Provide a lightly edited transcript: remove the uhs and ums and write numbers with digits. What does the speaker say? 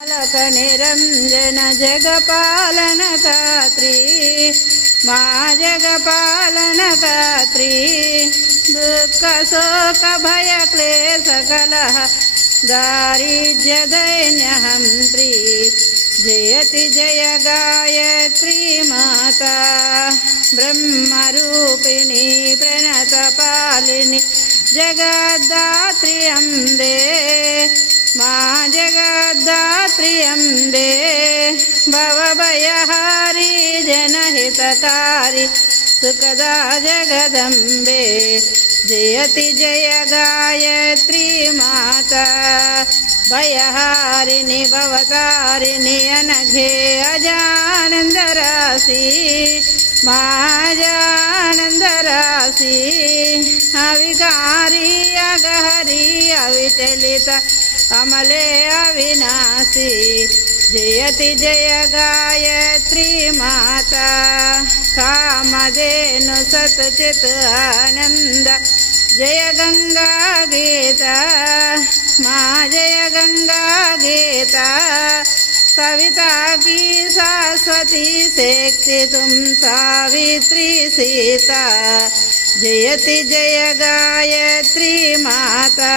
अलक निरंजन जगपालन कात्री माँ जगपालन कात्री दुख शोक भय क्लेश कलह दारिद्र्य दैन्य हंत्री जयति जय गायत्री माता ब्रह्मरूपिणी प्रणतपालिनी जगद्धात्री अम्बे माँ जगद्धात्री अम्बे भवभयहारी जनहितकारी सुखदा जगदम्बे जयति जय गायत्री माता भयहारिणी भवतारिणी अनघे अजानंद राशि माँ जानंद राशि अविकारी अगहरी अविचलित अमले अविनाशी जयति जय गायत्री माता कामधेनु सतचित आनंद जय गंगा गीता माँ जय गंगा गीता सविता की शाश्वती शक्ति तुम सावित्री सीता जयति जय गायत्री माता।